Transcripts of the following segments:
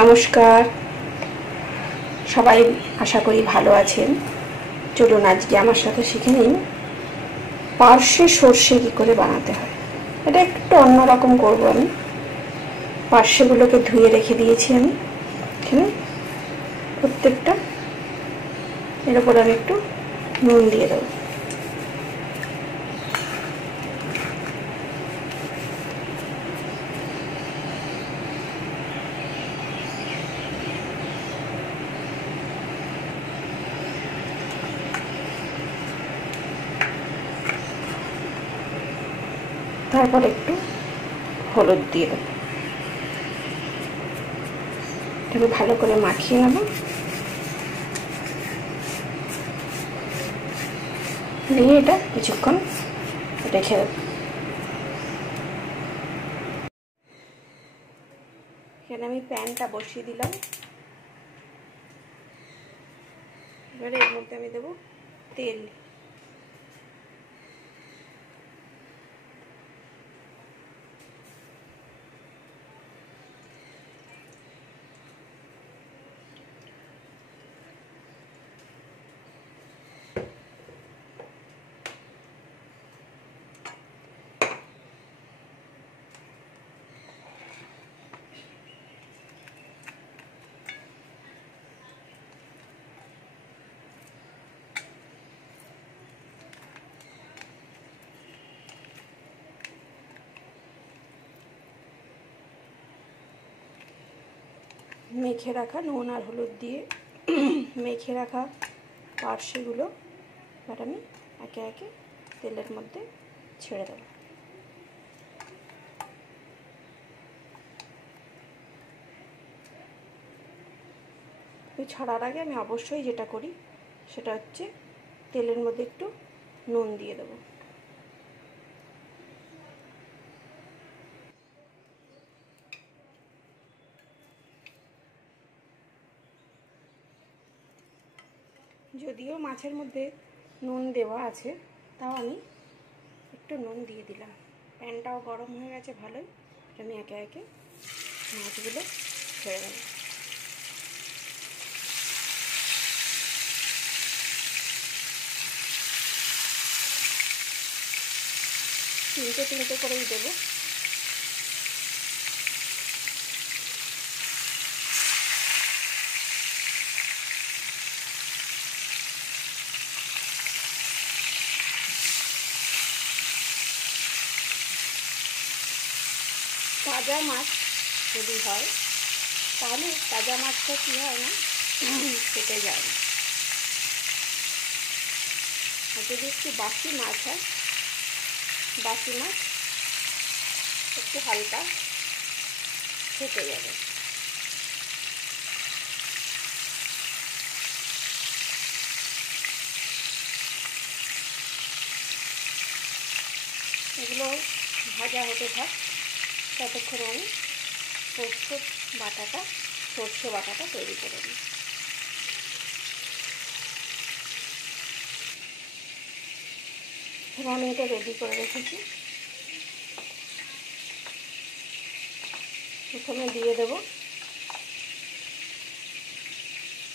নমস্কার, সবাই আশা করি ভালো আছেন। চলুন আজকে আমার সাথে শিখে নিন পার্শে সর্ষে কি করে বানাতে হয়। এটা একটু অন্যরকম করব। আমি পার্শেগুলোকে ধুয়ে রেখে দিয়েছি। আমি এখানে প্রত্যেকটা এর উপর আমি একটু নুন দিয়ে দেবো। তারপর একটু হলুদ দিয়ে দেবো। এটাকে ভালো করে মাখিয়ে নেব। নিয়ে এটা কিছুক্ষণ রেখে দেবো। এখানে আমি প্যানটা বসিয়ে দিলাম। এবারে এর মধ্যে আমি দেবো তেল। মেখে রাখা নুন আর হলুদ দিয়ে মেখে রাখা পার্শেগুলো এবার আমি একে একে তেলের মধ্যে ছেড়ে দেব। ওই ছাড়ার আগে আমি অবশ্যই যেটা করি সেটা হচ্ছে তেলের মধ্যে একটু নুন দিয়ে দেবো। যদিও মাছের মধ্যে নুন দেওয়া আছে, তাও আমি একটু নুন দিয়ে দিলাম। প্যানটাও গরম হয়ে গেছে ভালোই। আমি একে একে মাছগুলো ছেড়ে দেবো। তিনটে করেই দেবো। তাজা মাছ যদি হয় তাহলে তাজা মাছটা কী হয় না, কেটে যায় না। আর যদি একটু বাসি মাছ হয়, বাসি মাছ একটু হালকা কেটে যাবে। এগুলো ভাজা হতে থাক, ততক্ষণে আমি সর্ষে বাটাটা তৈরি করে নিই। এবার আমি এটা রেডি করে রেখেছি। প্রথমে দিয়ে দেব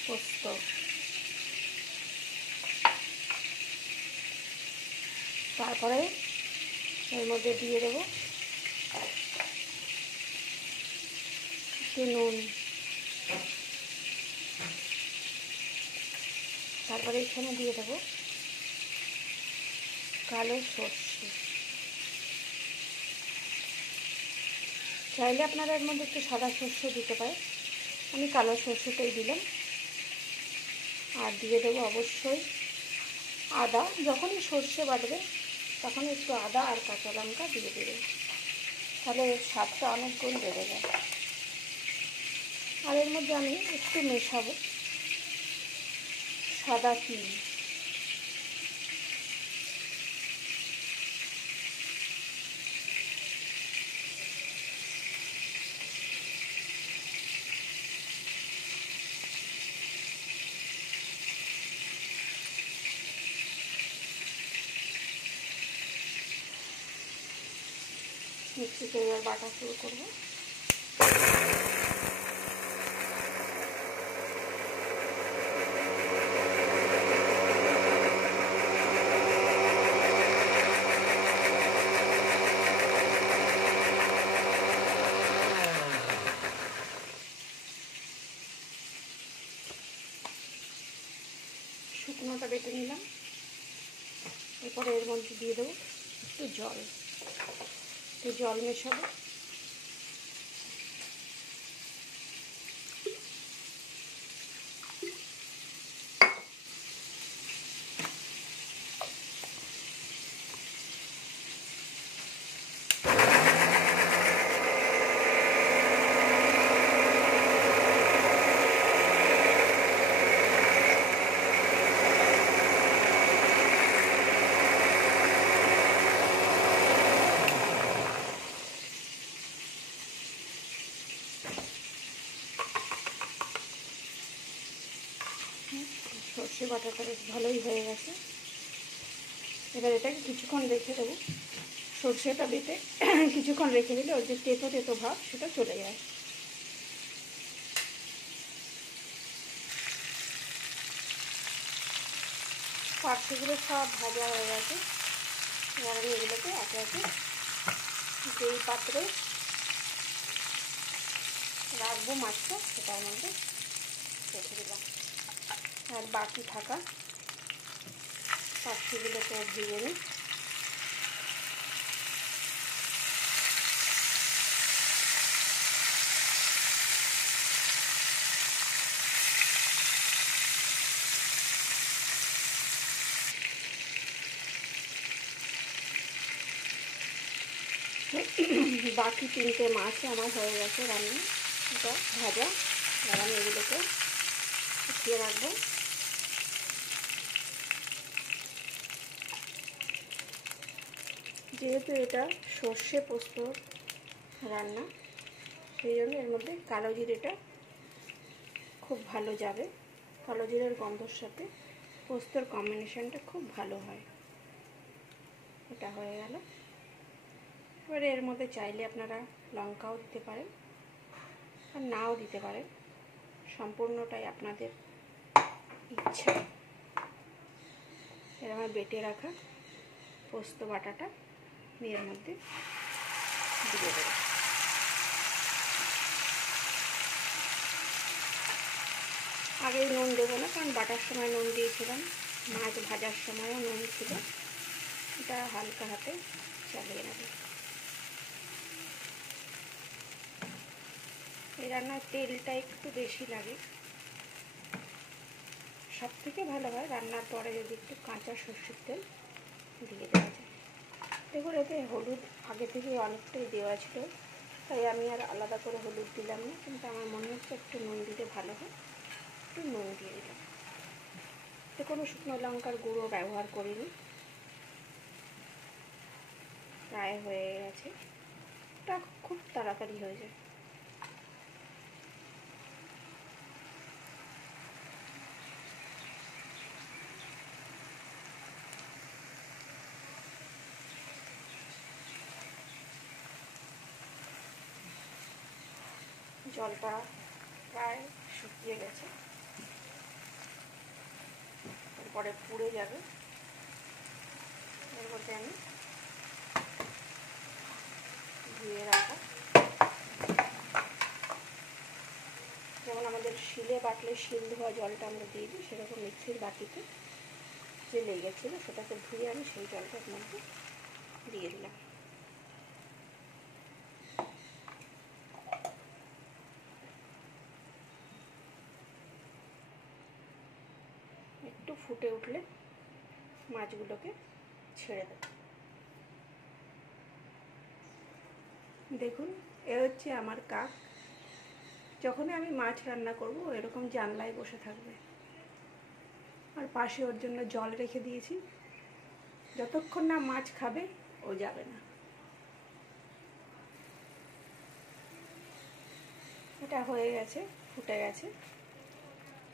পোস্ত, তারপরে এর মধ্যে দিয়ে দেব একটু নুন, তারপরে এখানে দিয়ে দেব কালো সর্ষে। চাইলে আপনারা এর মধ্যে একটু সাদা সর্ষে দিতে পারেন, আমি কালো সর্ষেটাই দিলাম। আর দিয়ে দেবো অবশ্যই আদা। যখনই সর্ষে বাটবে তখন একটু আদা আর কাঁচা লঙ্কা দিয়ে দেবে, তাহলে স্বাদটা অনেক গুণ বেড়ে যায়। আর এর মধ্যে আমি একটু মেশাবো সাদা তিল। মিক্সিতে এবার বাটা শুরু করবো। এরপরে এর মধ্যে দিয়ে দেবো একটু জল, একটু জল মেশাবো। সর্ষে বাটাটা বেশ ভালোই হয়ে গেছে। এবার এটাকে কিছুক্ষণ রেখে দেবো। সর্ষেটা বেটে কিছুক্ষণ রেখে দিলে ওর যে তেতো তেতো ভাব সেটা চলে যায়। পার্শ্বগুলো সব ভাজা হয়ে গেছে। এবার আমি এগুলোকে একে একে যেই পাত্রে রাখবো মাছটা সেটার মধ্যে রেখে দিলাম। আর বাকি থাকা পার্শ্বগুলোকে ভেজে নিই। বাকি 3টে মাছ আমার হয়ে গেছে রান্না, এটা ভাজা। আর আমি এগুলোকে উঠিয়ে রাখবো। যেহেতু এটা সর্ষে পোস্ত রান্না, সেই জন্য এর মধ্যে কালো জিরেটা খুব ভালো যাবে। কালো জিরের গন্ধর সাথে পোস্তর কম্বিনেশনটা খুব ভালো হয়। এটা হয়ে গেল। এবারে এর মধ্যে চাইলে আপনারা লঙ্কাও দিতে পারেন আর নাও দিতে পারেন, সম্পূর্ণটাই আপনাদের ইচ্ছা। এর আমার বেটে রাখা পোস্ত বাটাটা এর মধ্যে দিয়ে দেবো। আগেই নুন দেবো না, কারণ বাটার সময় নুন দিয়েছিলাম, মাছ ভাজার সময়ও নুন ছিল। এটা হালকা হাতে চালিয়ে নেব। এই রান্নার তেলটা একটু বেশি লাগে। সব থেকে ভালো হয় রান্নার পরে যদি একটু কাঁচা সর্ষের তেল দিয়ে দেওয়া যায়। দেখুন এতে হলুদ আগে থেকে অনেকটাই দেওয়া ছিল, তাই আমি আর আলাদা করে হলুদ দিলাম না, কিন্তু আমার মনে হচ্ছে একটু নুন দিলে ভালো হয়, একটু নুন দিয়ে দিলাম। এতে কোনো শুকনো লঙ্কার গুঁড়ো ব্যবহার করিনি। প্রায় হয়ে গেছে, এটা খুব তাড়াতাড়ি হয়ে যায়। জলটা প্রায় শুকিয়ে গেছে, এরপরে পুড়ে যাবে। এর মধ্যে আমি ধুয়ে রাখা, যেমন আমাদের শিলে বাটলে শিল ধোয়া জলটা আমরা দিয়ে দিই, সেরকম মিক্সির বাটিতে যে লেগেছিলো সেটাকে ধুয়ে আমি সেই জলটার মধ্যে দিয়ে দিলাম। একটু ফুটে উঠলে মাছগুলোকে ছেড়ে দেব। দেখুন এ হচ্ছে আমার কাক। যখনই আমি মাছ রান্না করব এরকম জানলায় বসে থাকবে, আর পাশে ওর জন্য জল রেখে দিয়েছি। যতক্ষণ না মাছ খাবে ও যাবে না। এটা হয়ে গেছে, ফুটে গেছে।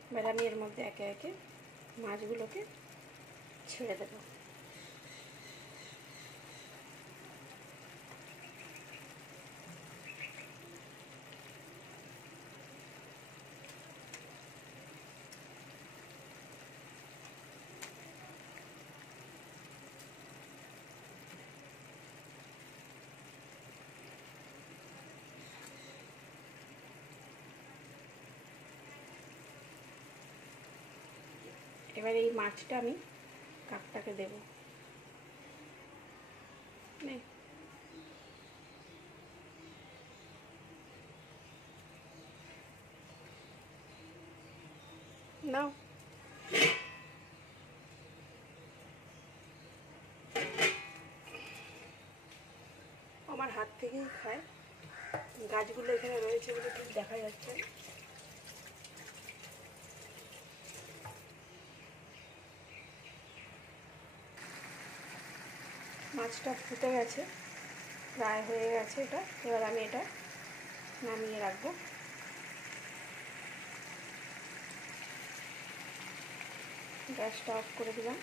এবার আমি এর মধ্যে একে একে মাছগুলোকে ছেড়ে দেব। এবার এই মাছটা আমি কাকটাকে দেব। নে নাও। আমার হাত থেকেই খায়, গাছগুলো এখানে রয়েছে বলে ঠিক দেখা যাচ্ছে না। মাছটা ফুটে গেছে, প্রায় হয়ে গেছে এটা। এবার আমি এটা নামিয়ে রাখবো। গ্যাসটা অফ করে দিলাম।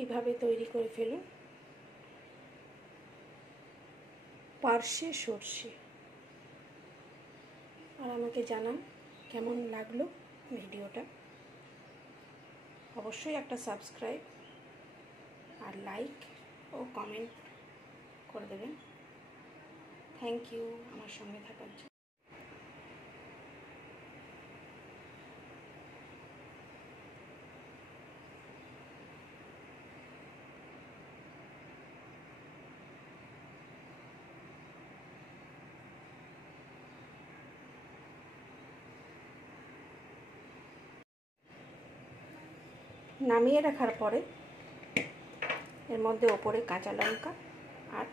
এইভাবে তৈরি করে ফেলুন পার্শে সর্ষে। আর আমাকে জানান কেমন লাগলো ভিডিওটা। অবশ্যই একটা সাবস্ক্রাইব আর লাইক ও কমেন্ট করে দেবেন। থ্যাংক ইউ আমার সঙ্গে থাকার জন্য। নামিয়ে রাখার পরে এর মধ্যে ওপরে কাঁচা লঙ্কা আর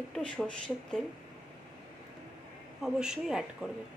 একটু সর্ষের তেল অবশ্যই অ্যাড করবেন।